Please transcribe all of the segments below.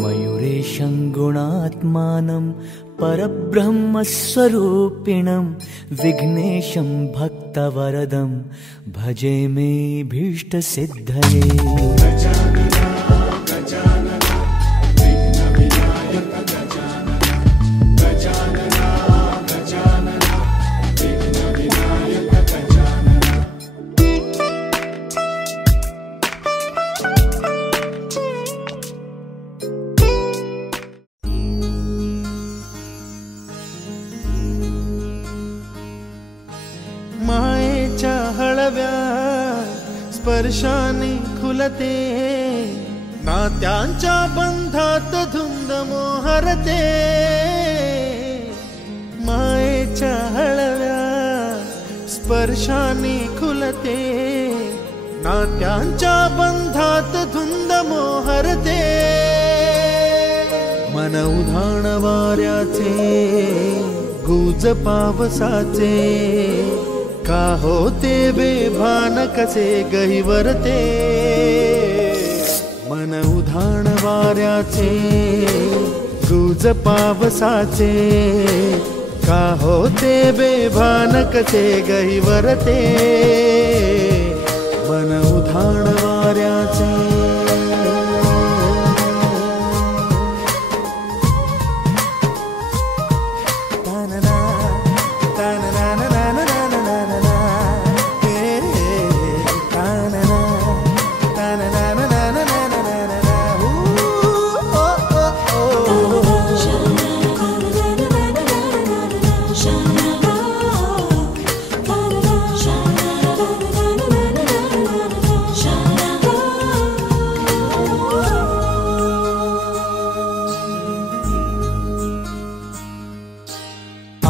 मयूरेशं गुणात्मानं परब्रह्मस्वरूपिणं विघ्नेशं भक्तवरदं भजे मे भीष्टसिद्धये। मायेच्या हळव्या स्पर्शाने खुलते, नात्यांच्या बंधात धुंद मोहरते। मायेच्या हळव्या स्पर्शाने खुलते, नात्यांच्या बंधात धुंद मोहरते। मन उधाण वाऱ्याचे गुज पावसाचे, का होते बेभान कसे गहिवरते। मन उधाण वाऱ्याचे गुज पावसाचे, का होते बेभान कसे गहिवरते। मन उधाण वाऱ्याचे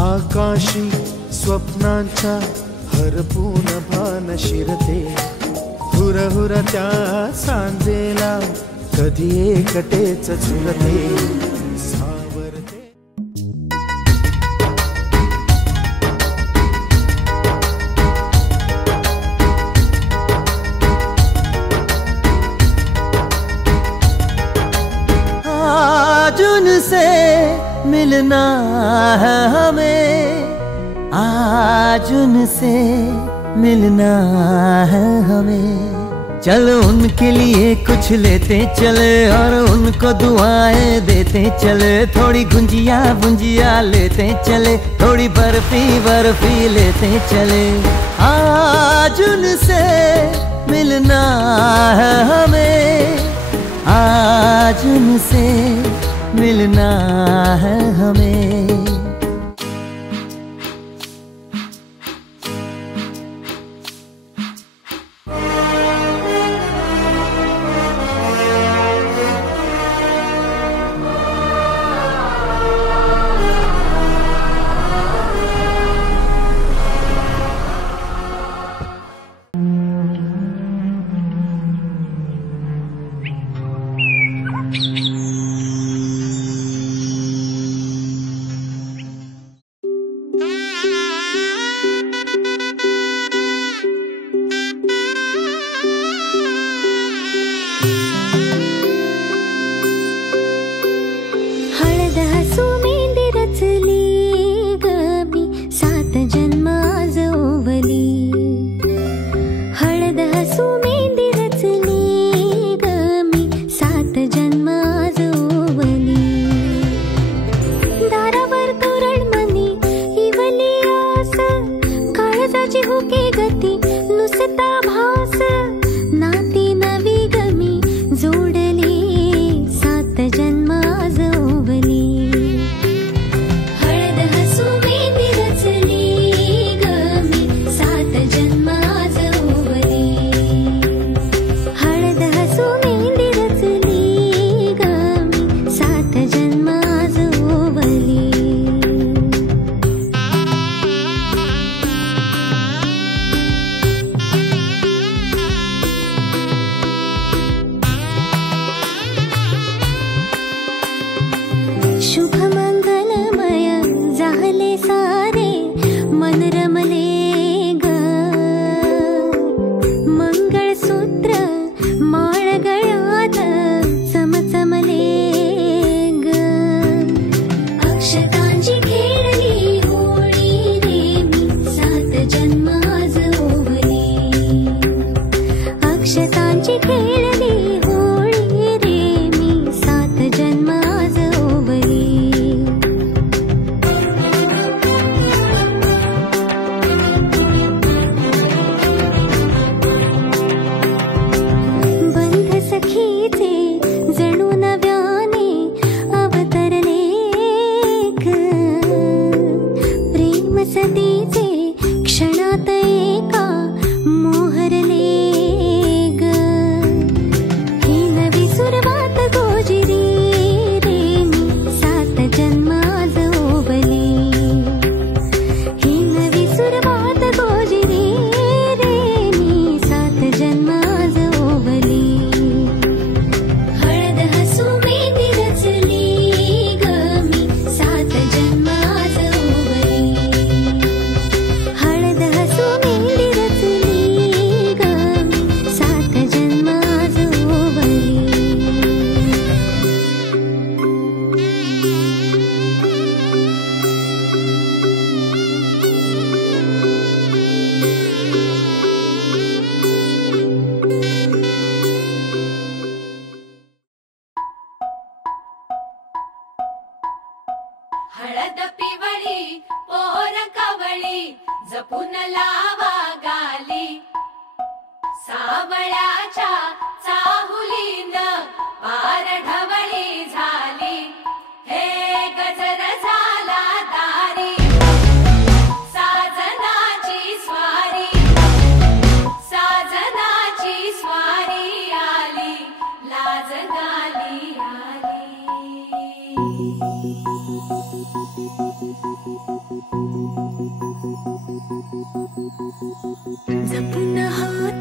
आकाशी स्वप्नांच्या हरपून भान शिरते, हुरहुर त्या सांजेला कधी एकटेच झुलते सावरते। आज उनसे मिलना है हमें, आज उनसे मिलना है हमें। चलो उनके लिए कुछ लेते चले और उनको दुआएं देते चले। थोड़ी गुंजिया बुंजिया लेते चले, थोड़ी बर्फी बर्फी लेते चले। आज उनसे मिलना है हमें, आज उनसे मिलना है हमें।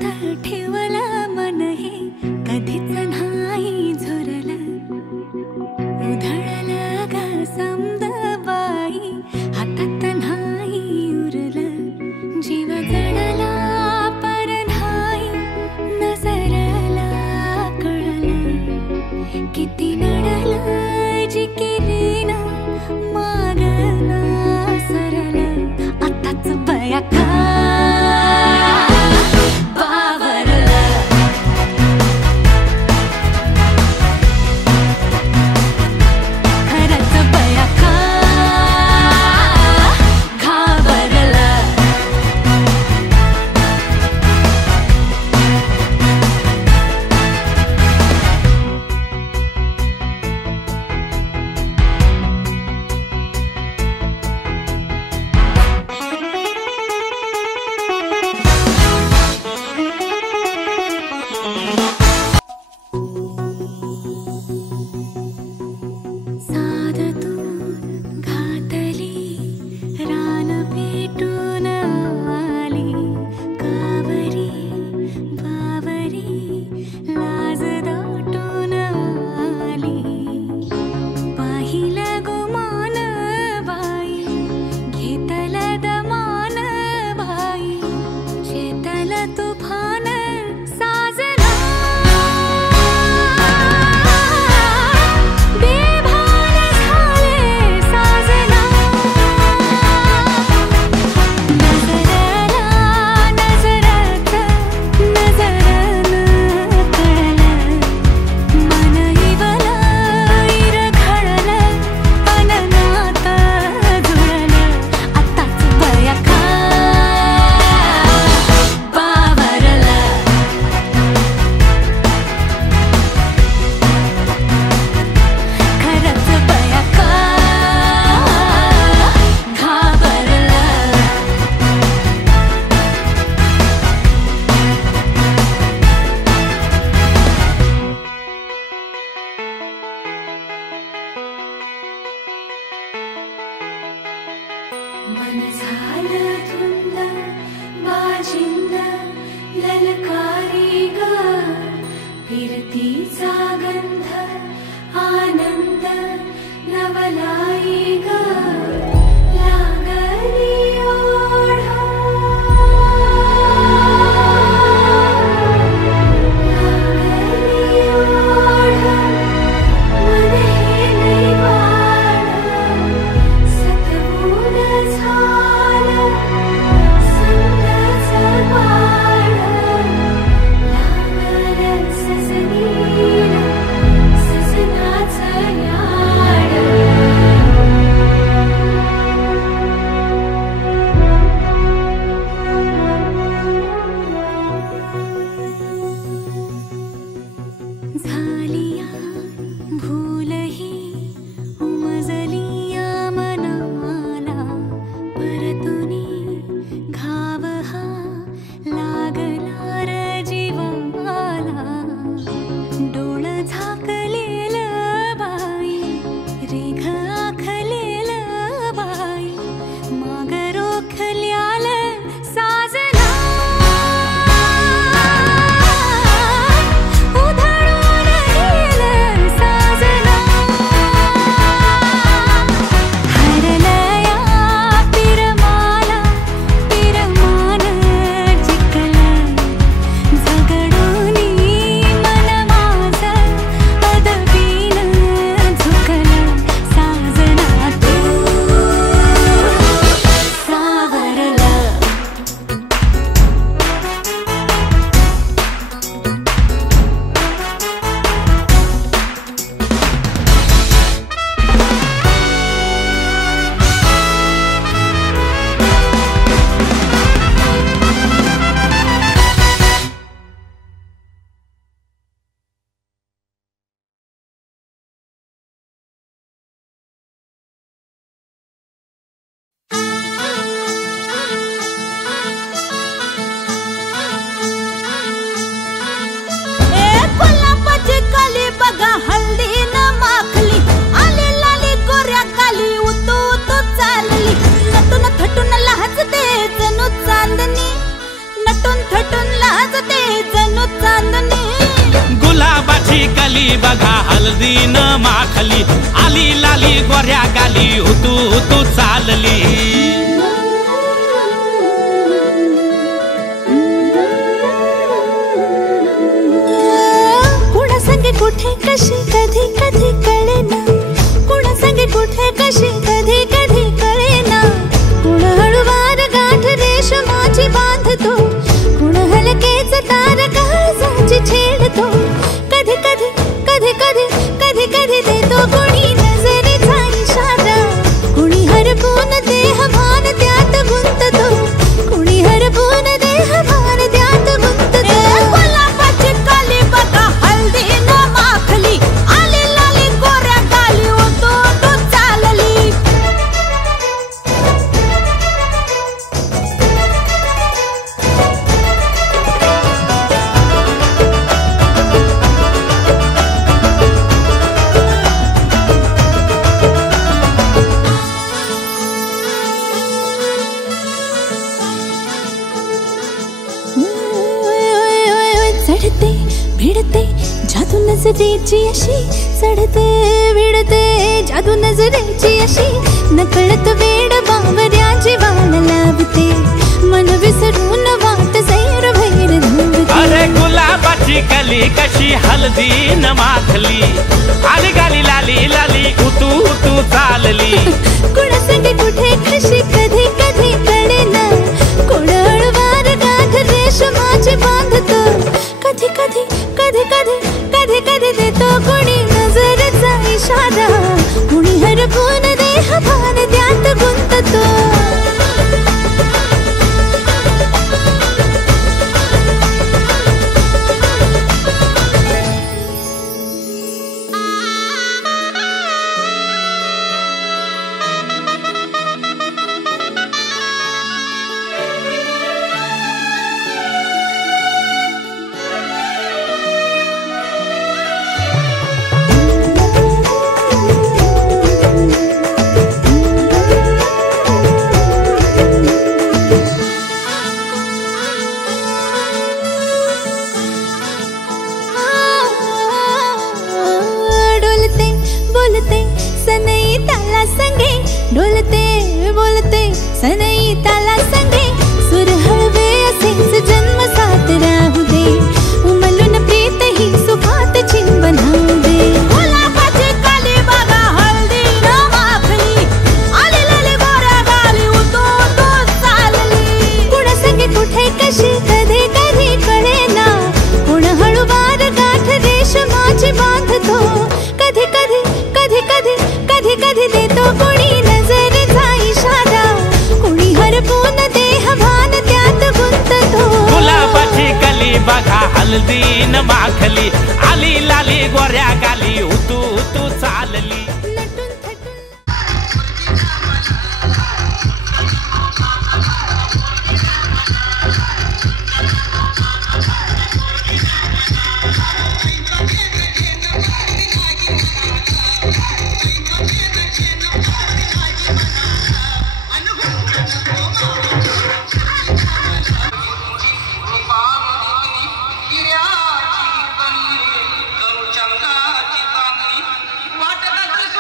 ठेवलं मन हे कधीच नाही झुरलं. उधळलं ग समद बाई हातात नाही उरलं. जीव जडला पर नाही नजरला कळलं. किती नडलं जिकिरीन मागना सरलं. आताच बया का मन झालं धुंद बाजिंद ललकारी ग. फिरतीचा गंध आनंद नवलाई ग. लागली ओढ लागली ओढ मन हे निवाड. सतबूड झालं संगच पाड. लागलं सजनीला सजनाचं याड. गुलाबाची कली बघा हळदीन माखली आली लाली गोऱ्या गाली हुतू हुतू चालली कुणा संगे कुठे कशी कधी कधी कळेना कुणा संगे कुठे कशी कधी कधी कळेना कुण हळूवार गाठ रेशमाची बांधतो कुण हलकेच तार काळजाची छेडतो कधी कधी कधी कधी कधी कधी देतो कुणी नजरेचा इशारा कुणी हरपून देह भान त्यात गुंततो कुणी हरपून देह भान त्यात गुंततो गुलाबाची कली बघा हळदीन माखली आली लाली गोऱ्या गाली होतो तो चालली चढते भिडते जादू नजरेची अशी चढते भिडते जादू नजरेची अशी नकळत वेड बावऱ्याची वाण लावते मन विसरून वाट सैर भैर धावते अरे गुलाबाची कली कशी हळदीन माखली आली गाली लाली लाली उतू उतू चालली कुणा संगे कुठे कशी कधी कधी कळेना कोण हळवार गाठ रेशमाची बांधतो कधी कधी कधी कधी कधी कधी देतो कुणी नजरेचा इशारा कुणी हरपून देह भान त्यात गुंततो बोलते सनई ताला संगे डोलते बोलते सनई ताला संगे सुर हळवे असेच जन्म साथ राहू दे उमलून प्रीत ही सुखात चिंबन होऊ दे गुलाबाची कली बघा हळदीन माखली आली लाली गोऱ्या गाली उतू उतू चालली कुणा संगे कुठे कशी कधी कधी कळेना कुण हळूवार गाठ रेशमाची बांधतो कधी कधी कधी कधी कधी कधी देतो कुणी नजरेचा इशारा कुणी हरपून देह भान त्यात गुंततो गुलाबाची कली बघा हळदीन माखली आली लाली गोऱ्या गाली उतू उतू चालली नटून थटून चंद्राची चांदणी वाटत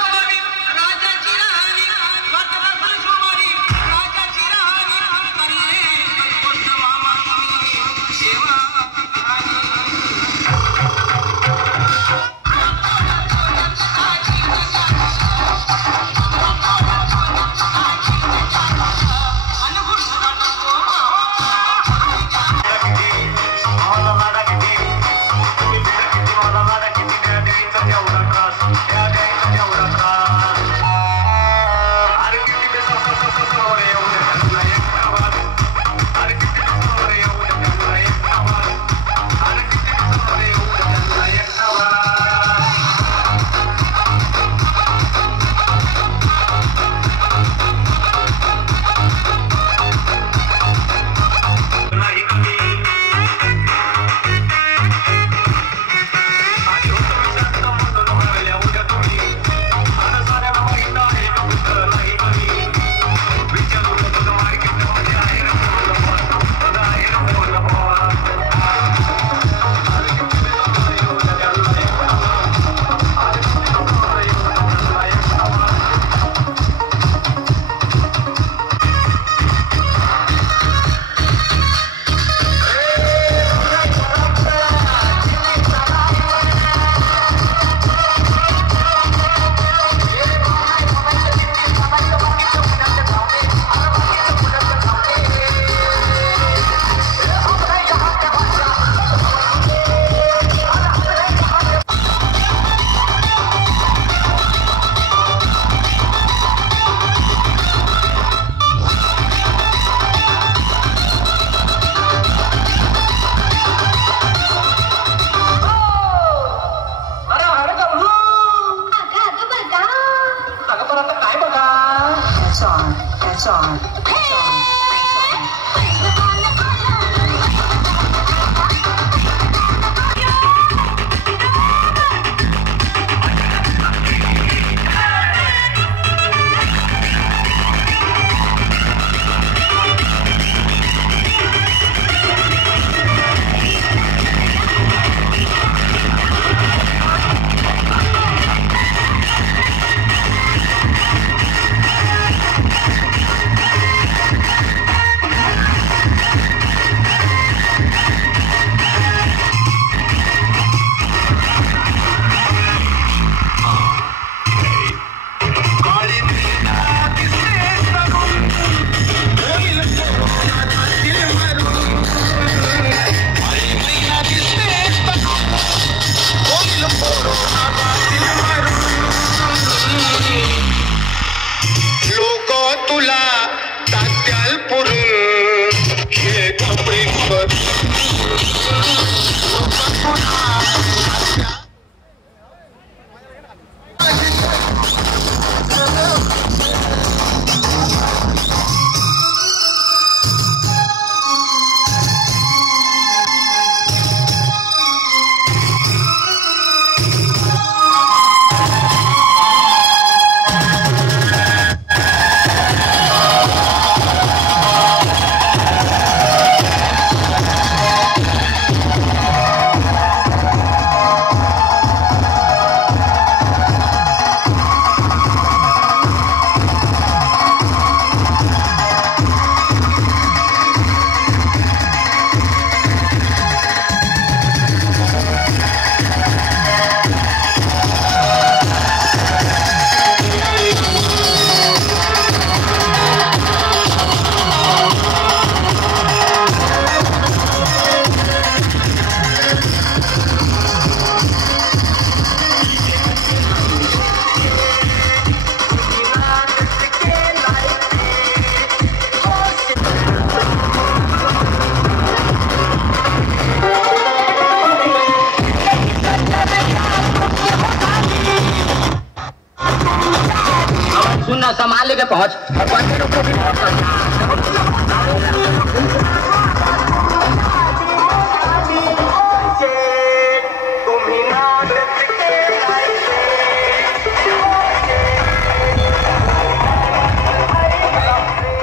के पहुंच और बंदरों को भी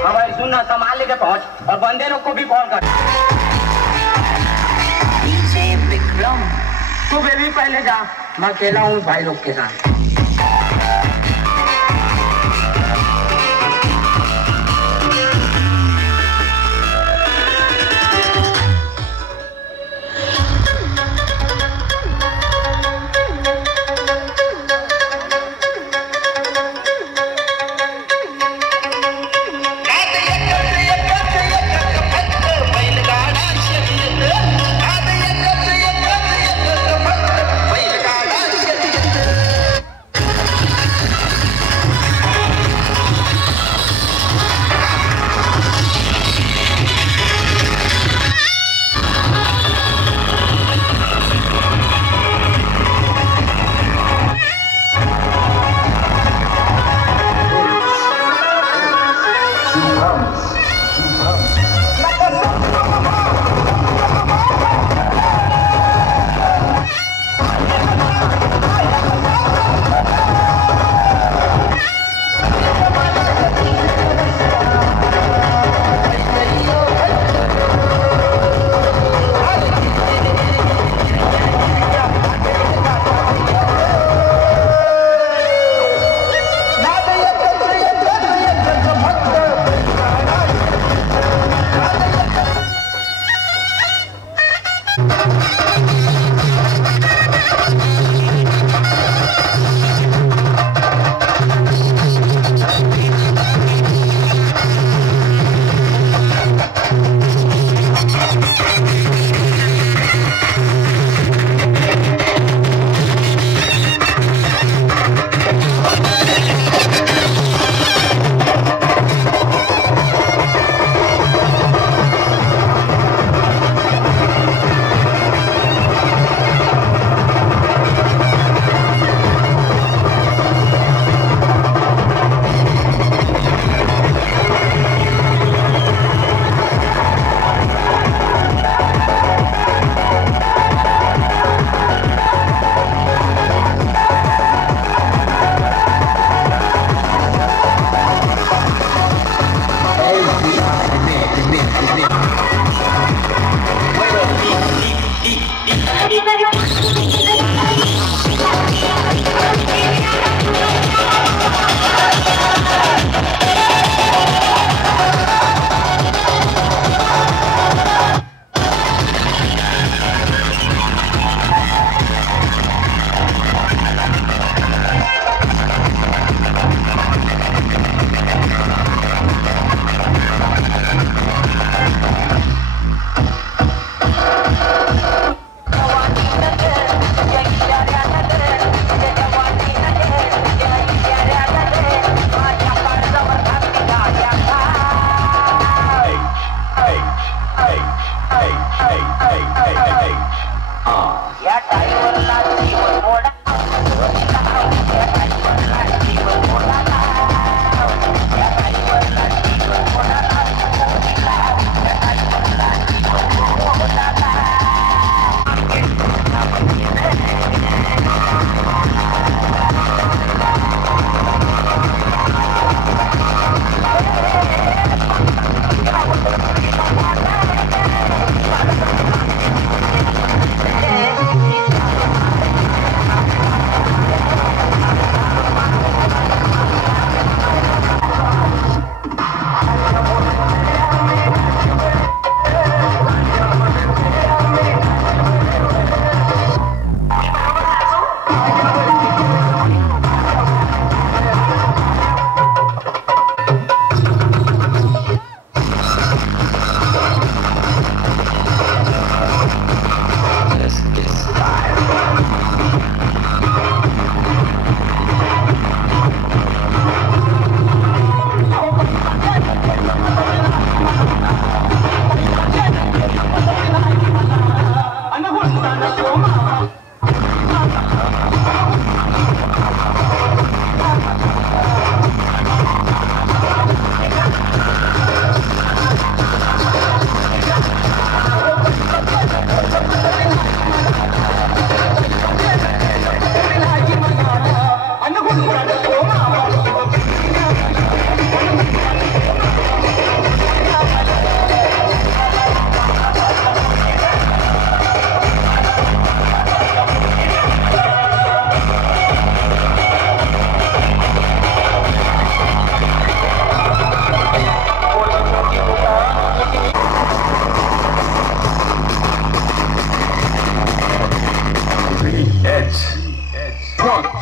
हमारी सुनना संभाल के पहुंच और बंदरों को भी कॉल कर। विक्रम तू बेबी पहले जा, मैं अकेला हूँ भाई लोग के साथ।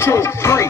2, 3.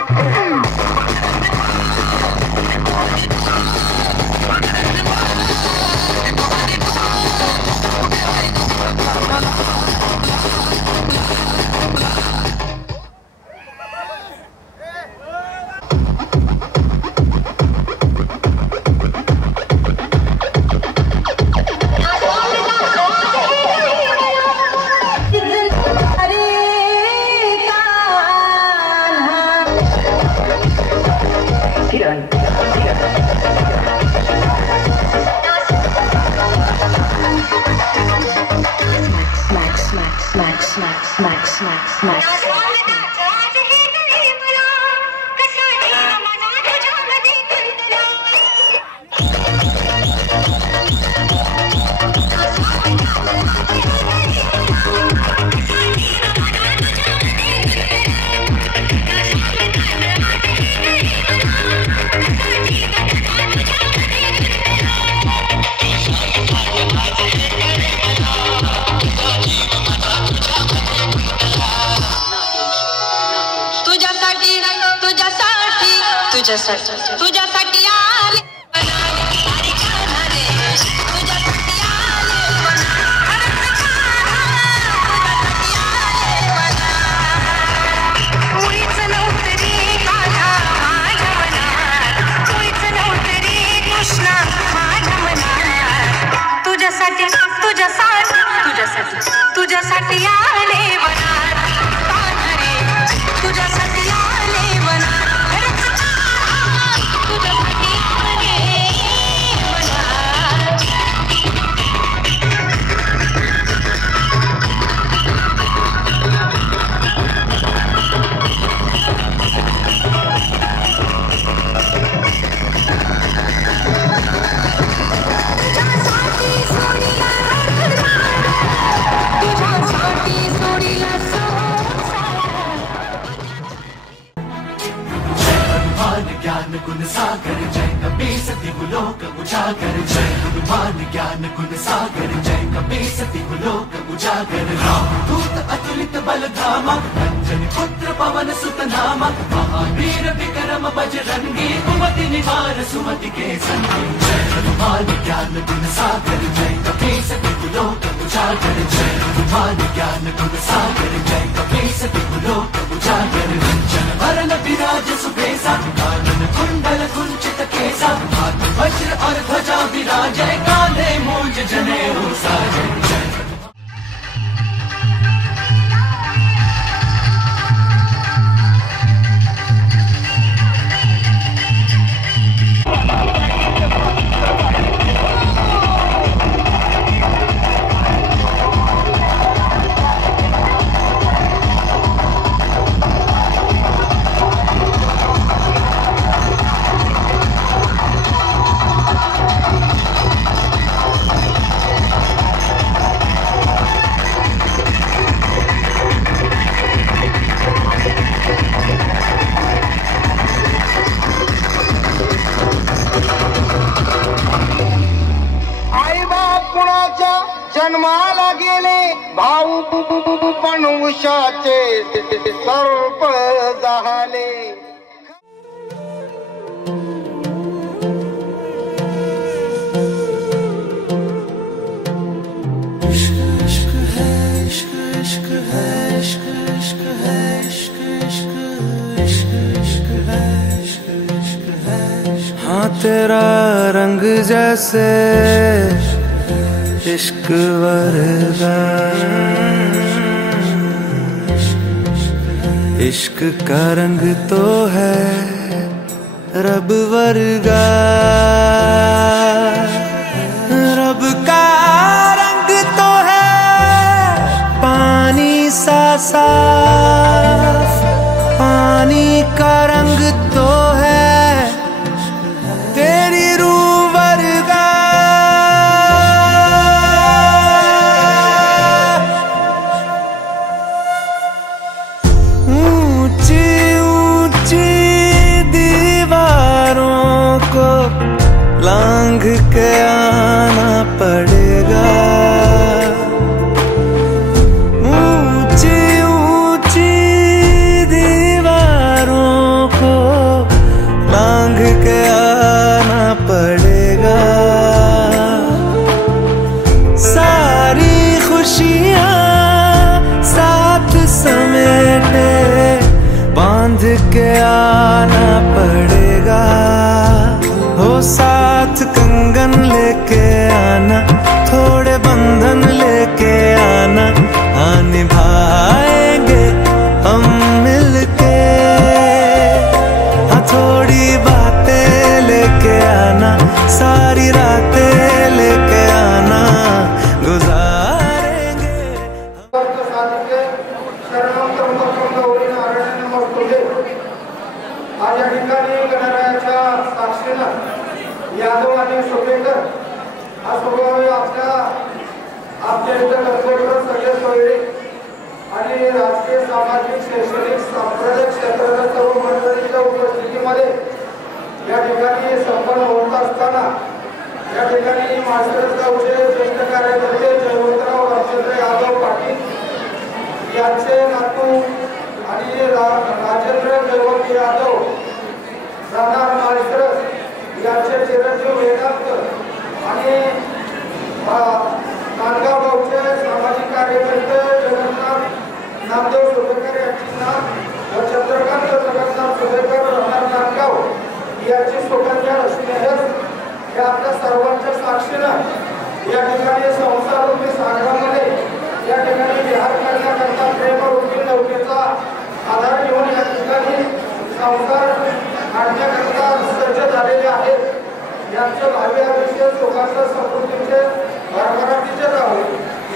तुझ्यासाठी आले मुळीच नव्हतं रे माझ्या मनात, मुळीच नव्हतं रे कृष्णा माझ्या मनात. तुझ्यासाठी तुझ्यासाठी तुझ्यासाठी तुझ्यासाठी आले वनात पांढरे, तुझ्यासाठी आले वनात. ज्ञान गुण सागर जय कपीस तिहुलोक उजागर, जय हनुमान ज्ञान गुण सागर जय कपीस तिहुलोक उजागर. रामदूत अतुलित बल धामा, अंजनी पुत्र पवन सुत नामा, महावीर विक्रम बजरंगी, कुमति निवार सुमति के संगी. जय हनुमान ज्ञान गुण सागर जय कपीस तिहुलोक उजागर, जय हनुमान ज्ञान गुण सागर जय कपीस तिहुलोक उजागर. जन वरण विराज सुबेसा, कानन कुंडल कुंचित केसा, हाथ वज्र और ध्वजा विराजे, कांधे मूंज जनेऊ साजे. जन्माला गेले भाऊ पण उषाचे सर्प झाले. हाँ तेरा रंग जैसे इश्क वर्गा, इश्क का रंग तो है रब वर्गा. रब का रंग तो है पानी सा साफ, पानी का रंग तो है तेरी रूह वर्गा. लांघ के आना पड़ेगा, ऊंची ऊंची दीवारों पड़ेगा। हो साथ कंगन लेके आना, थोड़े बंधन लेके आना, निभाएंगे हम मिलके। हाँ थोड़ी बातें लेके आना, सारी रातें लेके आना, गुजारेंगे। आज या ठिकाणी गणरायाच्या साक्षीनं यादव आणि शोभेकर हा स्वभाव आपल्या इथं कर्तव्य सगळे सोयरे आणि राजकीय सामाजिक शैक्षणिक सांस्कृतिक क्षेत्राच्या सर्व मंडळींच्या उपस्थितीमध्ये या ठिकाणी संपन्न होत असताना या ठिकाणी मास्टर गावचे ज्येष्ठ कार्यकर्ते जयवंतराव रामचंद्र यादव पाटील यांचे नातू आणि राजेंद्र जयवंत यादव राहणार माळसरस यांचे चिरंजीव वेदांत आणि नांदगाव गावचे सामाजिक कार्यकर्ते जगन्नाथ नामदेव सुभेकर यांची नात व चंद्रकांत जगन्नाथ सुभेकर राहणार नांदगाव यांची सुकन्या स्नेहस या आपल्या सर्वांच्या साक्षीनं या ठिकाणी संसाररूपी सागरामध्ये या ठिकाणी विहार करण्याकरता प्रेमरूपी नौकेचा आधार घेऊन या ठिकाणी संसार काढण्याकरता सज्ज झालेले आहेत. यांचं भावी आयुष्य सुखाचं समृद्धीचे भरभराटीचे राहावे.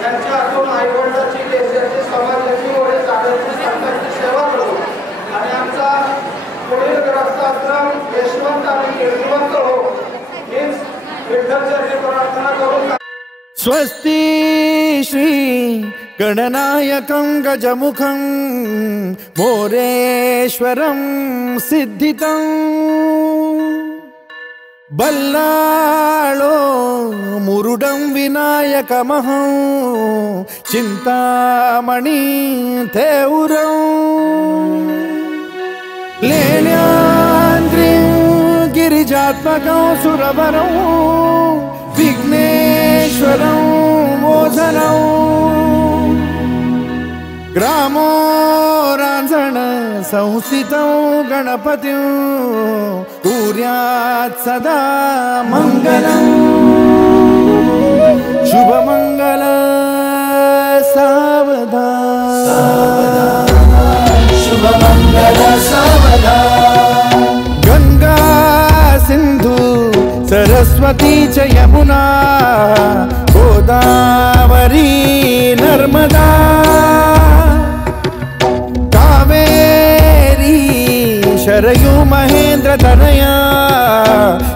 यांच्या हातून आईवडिलाची देशाची समाजाची ओढे जाण्याची संतांची सेवा करू आणि आमचा पुढील ग्रस्ताश्रम यशवंत आणि कीर्तिवंत हो हीच विठ्ठलचरणी प्रार्थना करून. स्वस्ति श्री गणनायकं गजमुखं मोरेश्वरं सिद्धितं बल्लाळो मुरुडं विनायकमहं चिंतामणि थेउरं लेण्याद्रिं गिरिजात्मकं सुरवरं विघ्नेश्वरं मोचनं ग्रामो रांझण संस्थितं गणपतिं कुर्यात् सदा मंगलं. शुभमंगल सावधान, शुभमंगल सावधान. गंगा सिंधु सरस्वती च यमुना गोदावरी नर्मदा शरयू महेंद्र तनया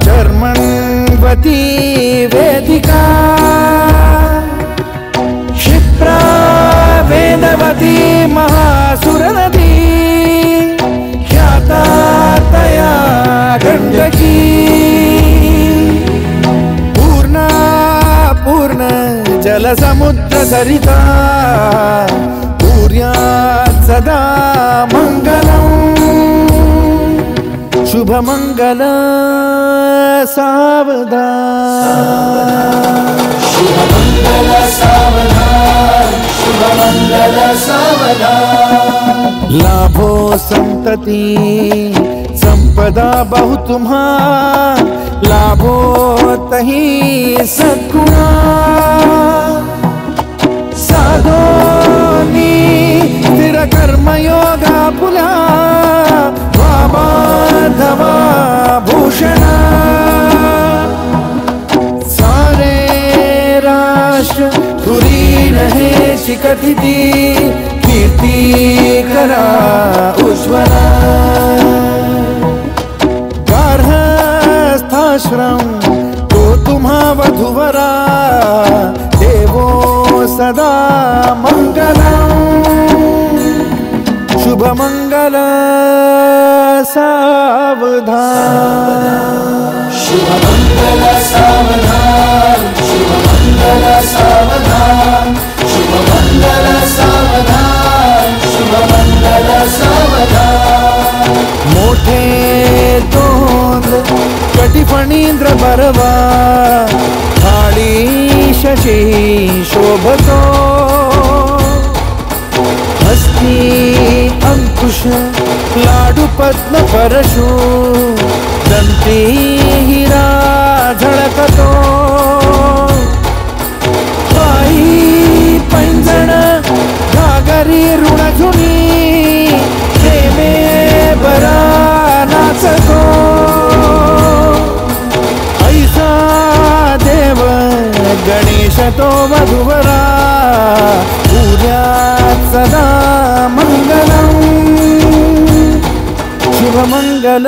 शर्मण्वती वेदिका क्षिप्रा वेदवती महासुरनदी ख्याता तया गंडकी पूर्णा पूर्ण जलसमुद्र सरिता कुर्यात् सदा मंगलम्. शुभमंगल सावधान, शुभमंगल सावधान, शुभमंगल सावधान. लाभो संतति संपदा बहु तुम्हा लाभो तही सद्गुणा साधोनी स्थिर कर्मयोगा पुला माधवा भूषणा सारे राष्ट्र धुरीण हे शिकथिति कीर्ति करा उज्ज्वला गार्हस्थाश्रम तो तुम्हा वधुवरा देवो सदा मंगलम्. शुभमंगल सावधान, शुभमंगल सावधान, शुभमंगल सावधान, शुभमंगल सावधान, शुभमंगल सावधान. मोठे तोंड कटिफणींद्र बरवा थाळी शशी शोभतो हस्ती अंक कुश लाडू पद्म परशु दंती हिरा झळकतो पायी पैंजण घागरी ऋणझुनी प्रेमे बरा नाचतो ऐसा देव गणेश तो वधुवरा उद्यात सदा मंगलम शुभमंगल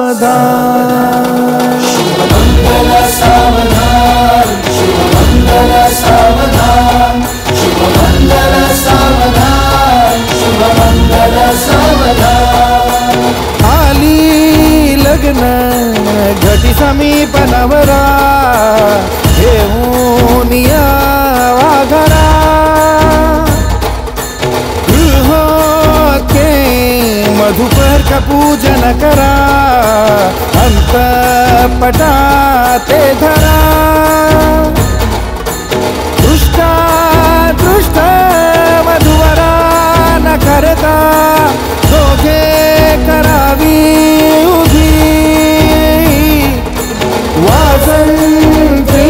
सावधान शुभमंगल सावधान शुभमंगल सावधान शुभमंगल सावधान शुभमंगल सावधान आली लग्न घटी समीप नवरा घेऊन यावा घरा गृहोके मधुपर का पूजन करा अंतपटा ते धरा दृष्टा दृष्ट वधुवरा न करता दोघे करावी उभी वासंती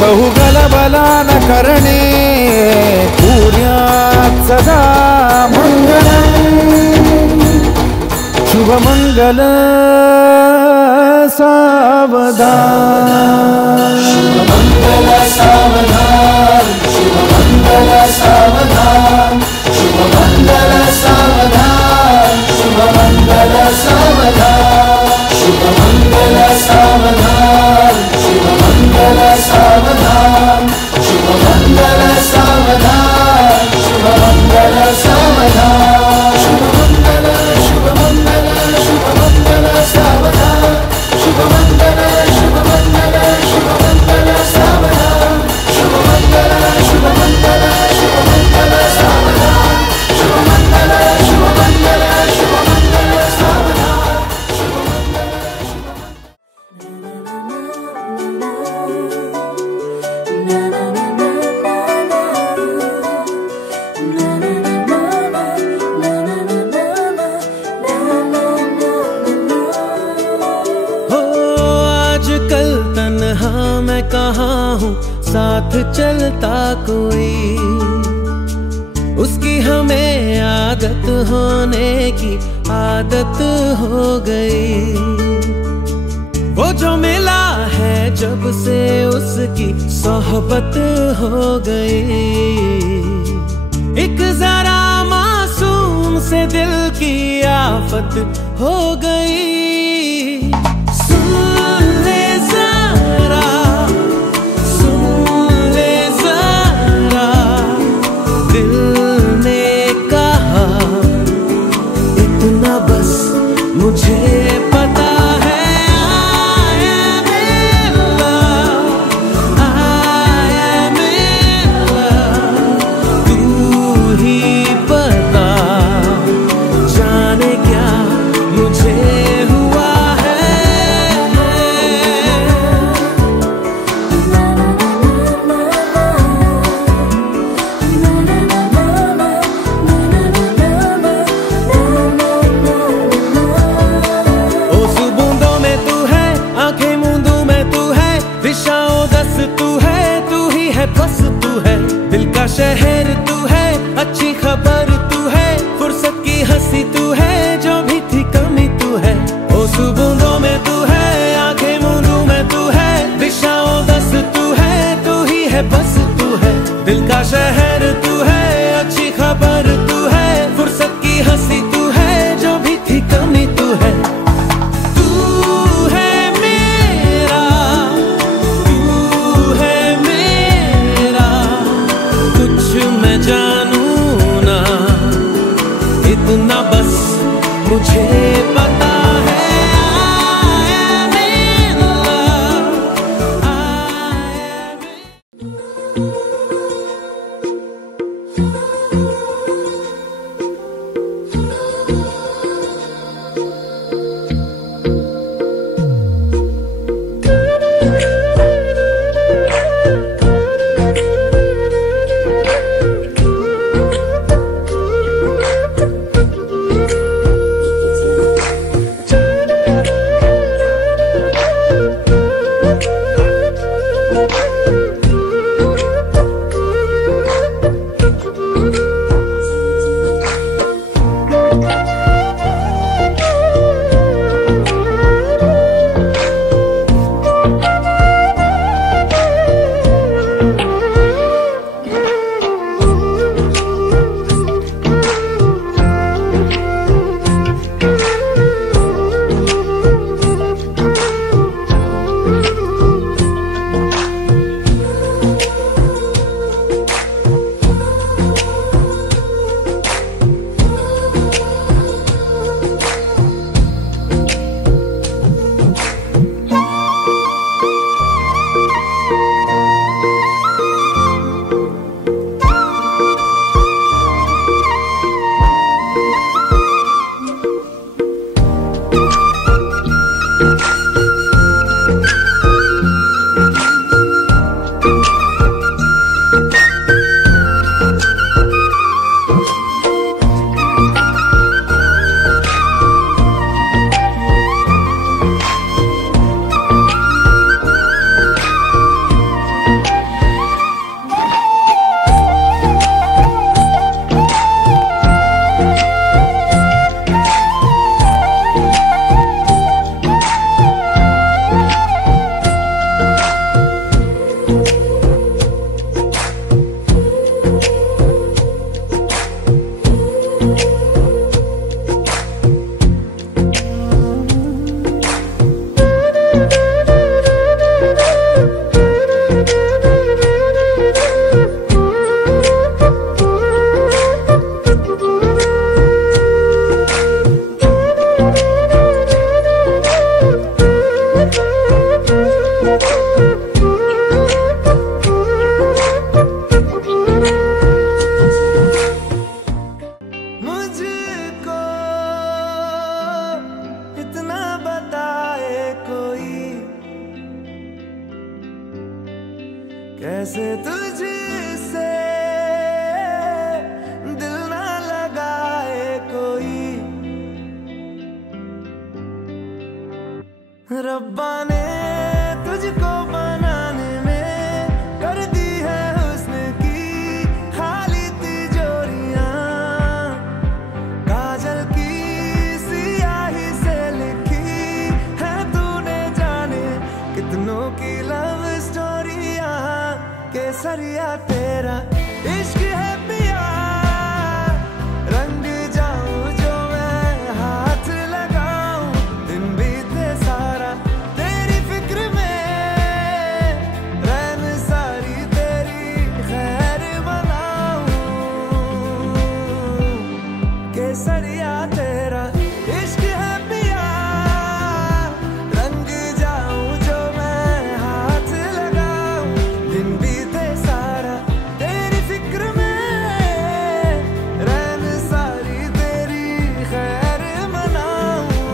बहुगल बला न करणे पूर्यात सदा मंगलम शुभमंगल सावधान शुभमंगल सावधान शुभमंगल सावधान शुभमंगल सावधान शुभमंगल सावधान शुभमंगल सावधान शुभमंगल सावधान शुभमंगल सावधान शुभमंगल सावधान शुभमंगल शुभमंगल शुभमंगल सावधान शुभमंगल शुभमंगल शुभमंगल सावधान शुभमंगल शुभमंगल शुभमंगल सावधान शुभमंगल शुभमंगल शुभमंगल सावधान हो आजकल तन्हा मैं कहाँ हूँ साथ चलता कोई उसकी हमें आदत होने की आदत हो गई वो जो मिला है जब से उसकी सोहबत हो गई एक जरा मासूम से दिल की आफत हो गई सुन ले जरा दिल ने कहा इतना बस मुझे पता है बस तू है दिल का शहर तू है अच्छी खबर तू है फुर्सत की हंसी तू है जो भी थी कमी तू है ओ सुबूंदों में तू है आंखें मूंदों में तू है दिशाओं दस तू है तू ही है बस तू है दिल का शहर तू है अच्छी खबर तू है फुर्सत की हंसी तू है जो भी थी कमी तू है इतना बस मुझे पता है I am in love, I am in... रब्बा ने तुझको बनाने में कर दी है हुस्न की खाली तिजोरियां, काजल की सियाही से लिखी है तूने जाने कितनों की लव स्टोरियां। केसरिया तेरा इश्क है पिया, रंग जाऊं जो मैं हाथ लगाऊं, दिन बीते सारा तेरी फिक्र में, रैन सारी तेरी खैर मनाऊं। केसरिया तेरा इश्क है पिया, रंग जाऊं जो मैं हाथ लगाऊं, दिन बीते सारा तेरी फिक्र में, रैन सारी तेरी खैर मनाऊं।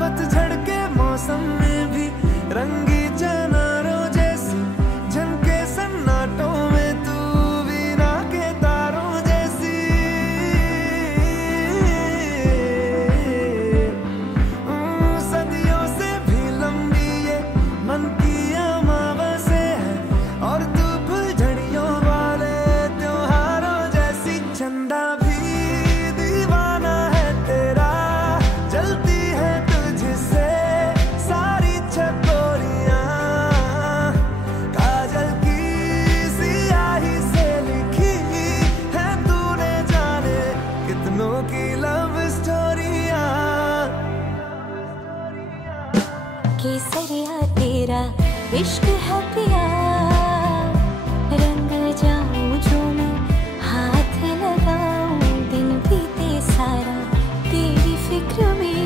पतझड़ के मौसम में भी रंगी चनारों जैसी झनके सन्नाटों में तू वीणा के तारों जैसी। सदियों से भी लंबी ये मन की अमावस्या है, और तू फुलझड़ियों वाले त्योहारों जैसी। चंदा भी दीवाना है तेरा, जलती है तुझसे सारी चकोरियां, काजल की सियाही से लिखी है तूने जाने कितनों की लव स्टोरियां। केसरिया तेरा इश्क है पिया, रंग जाऊं जो मैं हाथ लगाऊं, दिन बीते सारा तेरी फिक्र में,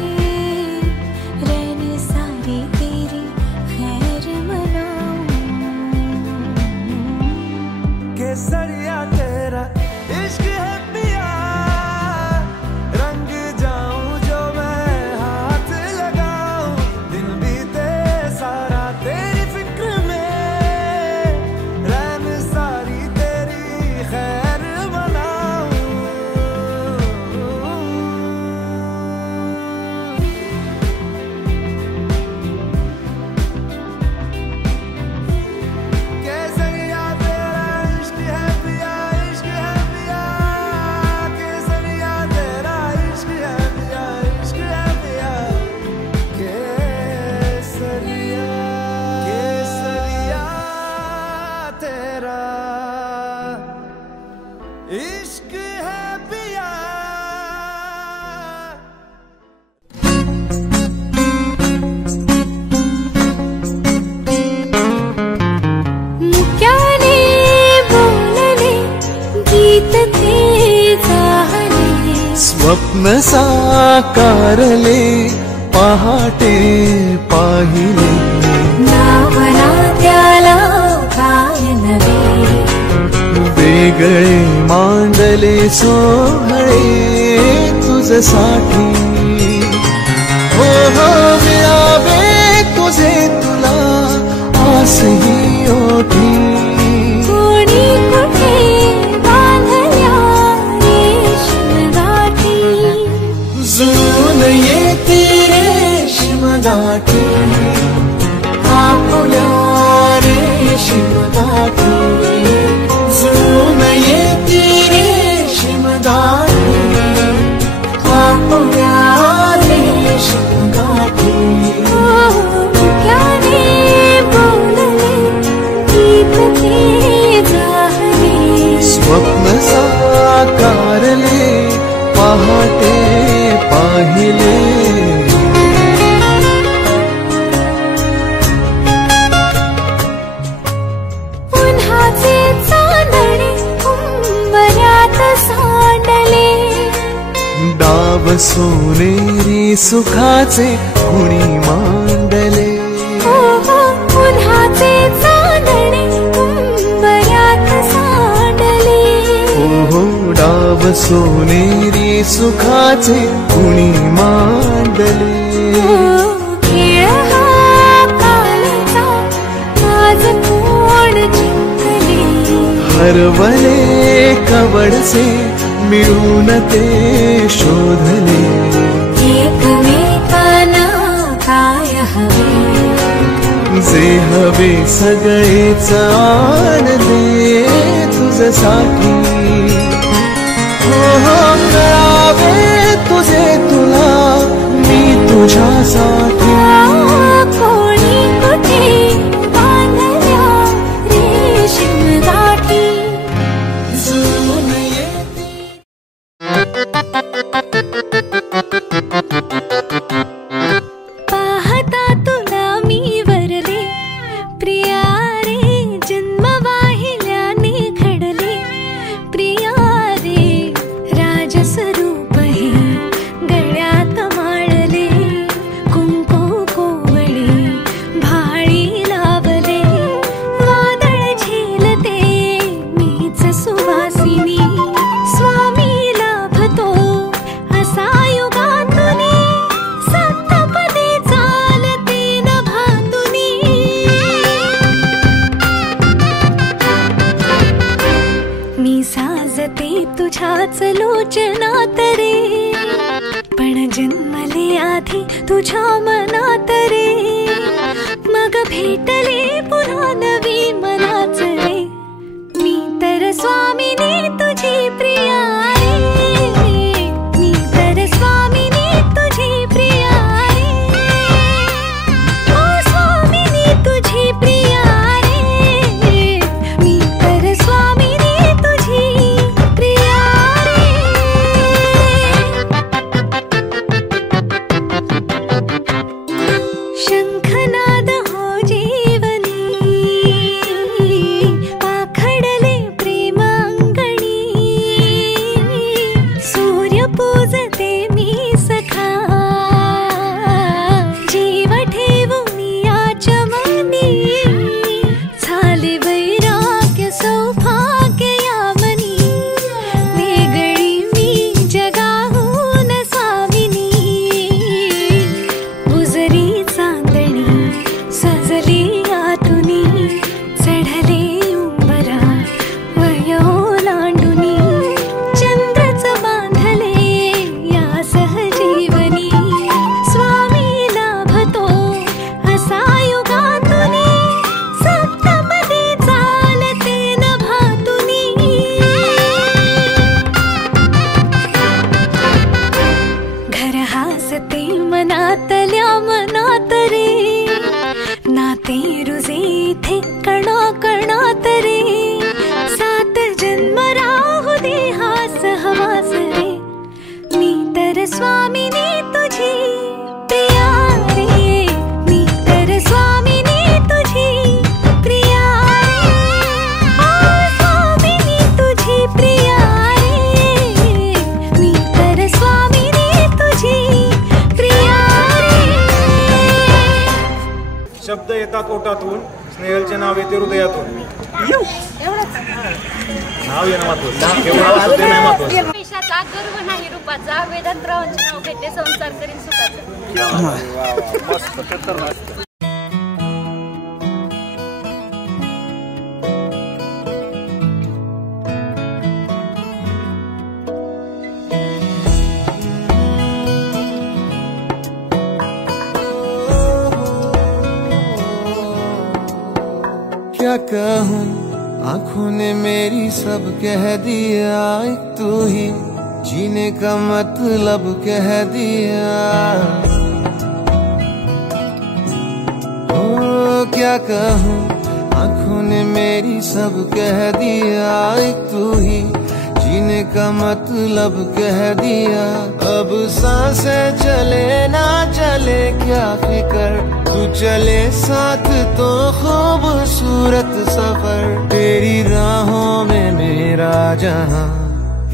रैन सारी तेरी खैर मनाऊं। केसरिया तेरा इश्क है पिया, रंग जाऊं जो मैं हाथ लगाऊं, दिन बीते सारा तेरी फिक्र में, रैन सारी तेरी खैर मनाऊं। केसरिया तेरा इश्क है पिया, इश्क है पिया, केसरिया तेरा इश्क है पिया, इश्क है पिया। केसरिया केसरिया तेरा इश्क है पिया। मुक्याने बोलले गीत ते जाहले, स्वप्न साकारले पहाटे पाहिले, नावना त्याला काय नवे, वेगळे मांडले सोहळे तुझसाठी। हो हो मिळावे तुझे तुला आस ही ओठी, कोणी कुठे बांधल्या रेशीम गाठी, जुळून येते रेशीम गाठी, आपुल्या रेशीम गाठी, जुळून येते रेशीम गाठी, आपुल्या रेशीम गाठी। मुक्याने बोलले गीत ते जाहले, स्वप्न साकारले पहाटे पाहिले, सोनेरी सुखाचे कुणी मांडले. उन्हाचे चांदणे उंबऱ्यात सांडले. डाव सोनेरी सुखाचे कुणी मांडले. खेळ हा कालचा आज कोण जिंकले. हरवले कवडसे मिळून ते शोधले. एकमेकांना काय हवे, जे हवे सगळेच आणले तुझ्यासाठी. करावे तुझे तुला मी तुझ्यासाठी. कोणी कुठे बांधल्या रेशीम गाठी. पाहता तुला मी वरले प्रिया रे, जन्म वाहिल्याने घडले प्रिया रे. राजस्वरूप हे गळ्यात माळले, कुंकू कोवळे भाळी लावले. वादळ झेलते मीच सुवासिनी, स्वामी लाभतो असा युगातुनी. सप्तपदी चालते नभातुनी. मी साजते तुझ्याच लोचनात रे, पण जन्मले आधी तुझ्या मनात रे. मग भेटले पुन्हा नवी मनाच रे. मी तर स्वामिनी तुझी प्रिया रे. मी तर स्वामिनी तुझी प्रिया रे. ओ स्वामिनी तुझी प्रिया रे. मी तर स्वामिनी तुझी प्रिया रे. शंखनाद हो जीवनी, पाखडले प्रेम अंगणी. सूर्य पूजते मी सखा, जीव ठेवून या चमनी. झाले वैराग्य सौभाग्य यामनी, वेगळी मी जगाहून स्वामिनी. गुजरी चांदणी सजली आतुनी, चढले उंबरा वयो लांडुनी. चंद्रच बांधले या सहजीवनी, स्वामी लाभतो असा युगातुनी. सप्तपदी चालते नभातुनी. घर हासते मनातल्या मनात रे, नाते रुजे इथे कणा कणात रे. सात जन्म राहू दे हा सहवास रे. मी तर स्वामिनी तुझी प्रिया रे. मी तर स्वामिनी तुझी प्रिया रे. ओ स्वामिनी तुझी प्रिया रे. मी तर स्वामिनी तुझी प्रिया रे. शब्द येतात ओठातून, स्नेहलचे नाव येते हृदयातून. नाव येणं महत्वाचं, एवढं नाही महत्वाचं. पैशाचा गर्व नाही रूपाचा, वेदांतरावांचे नाव घेते संसार करीन सुखाचा. मस्त, ते तर मस्त. क्या कहूँ आँखों ने मेरी सब कह दिया. एक तू ही जीने का मतलब कह दिया. ओ क्या कहूँ आँखों ने मेरी सब कह दिया. एक तू ही जीने का मतलब कह दिया. अब सांसें चले ना चले क्या फिकर, तू चले साथ तो खूबसूरत सफर. तेरी राहों में मेरा जहां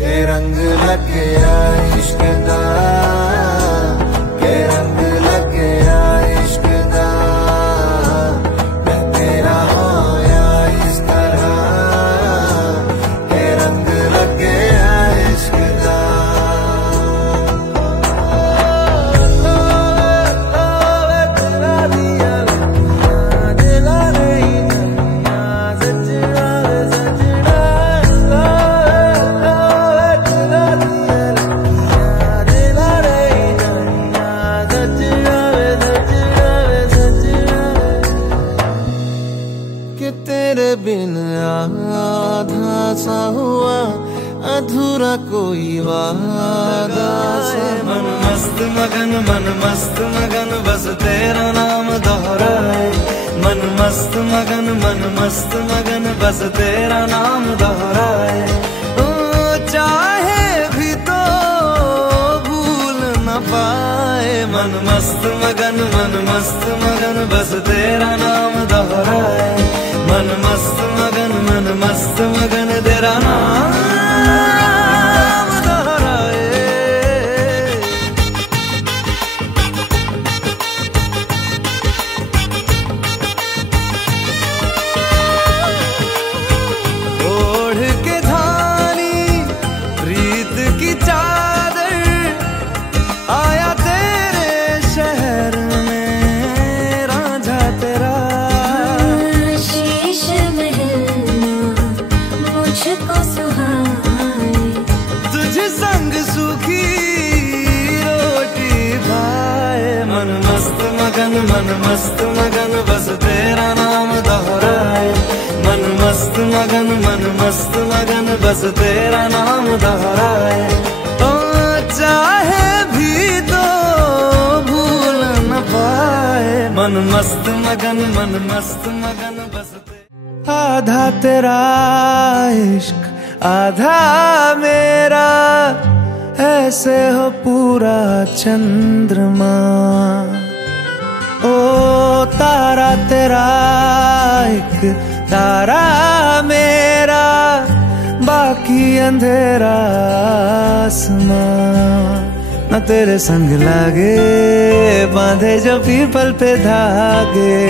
के रंग लगे इश्क दा, के रंग लगे इश्क दा, मैं तेरा होया इस तरह, के रंग लगे इश्क दा। तेरे बिन आधा सा हुआ अधूरा कोई वादा सा। मन मस्त मगन बस तेरा नाम दोहराए, मन मस्त मगन बस तेरा नाम दोहराए। ओ चाहे भी तो भूल न पाए, मन मस्त मगन बस तेरा नाम दोहराए, मन मस्त मगन तेरा नाम दोहराए। ओढ़ के धानी प्रीत की चादर, आया तेरे शहर में रांझा तेरा। तुझ संग सूखी रोटी खाए, मन मस्त मगन बस तेरा नाम दोहराए, मन मस्त मगन बस तेरा नाम दोहराए। ओ चाहे भी तो भूल न पाए, मन मस्त मगन बस आधा तेरा इश्क आधा मेरा, ऐसे हो पूरा चंद्रमा। ओ तारा तेरा एक तारा मेरा, बाकी अंधेरा आसमां। न तेरे संग लागे बांधे जो पीपल पे धागे,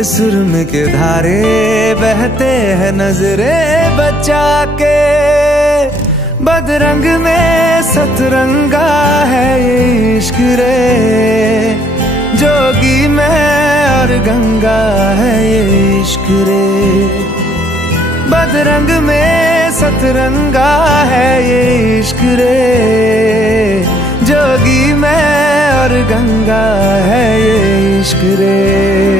इस सुरम के धारे बहते हैं नजरे बचा के। बदरंग में सतरंगा है ये इश्क रे, जोगी में और गंगा है ये इश्क रे। बदरंग में सतरंगा है ये इश्क रे, जोगी में और गंगा है ये इश्क रे।